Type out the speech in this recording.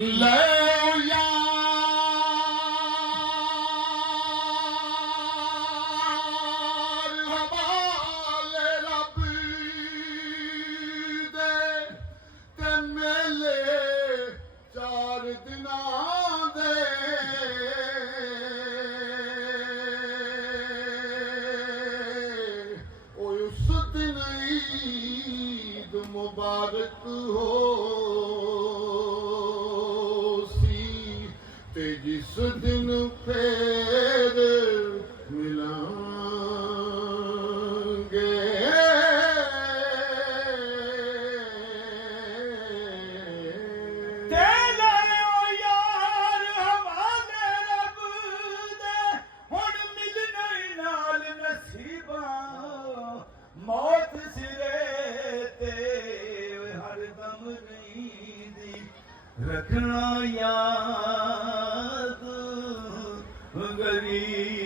ਲੈ ਯਾਰ ਹਵਾਲੇ ਰੱਬ ਦੇ ਤੇ ਮੇਲੇ 4 ਦਿਨਾਂ ਦੇ ਉਸ ਦਿਨ ਈਦ ਮੁਬਾਰਕ ਹੋ ਤੇ ਜਿਸ ਦਿਨ ਫੇਰ ਮਿਲਾਂਗੇ ਤੇ ਲਿਓ ਯਾਰ ਹਵਾਲੇ ਰੱਬ ਦੇ ਹੁਣ ਮਿਲਣੇ ਨਾਲ ਨਸੀਬਾਂ ਮੌਤ ਸਿਰੇ ਤੇ ਹਰਦਮ ਰਹਿੰਦੀ ਰੱਖਣਾ ਯਾਦ ਗਰੀਬ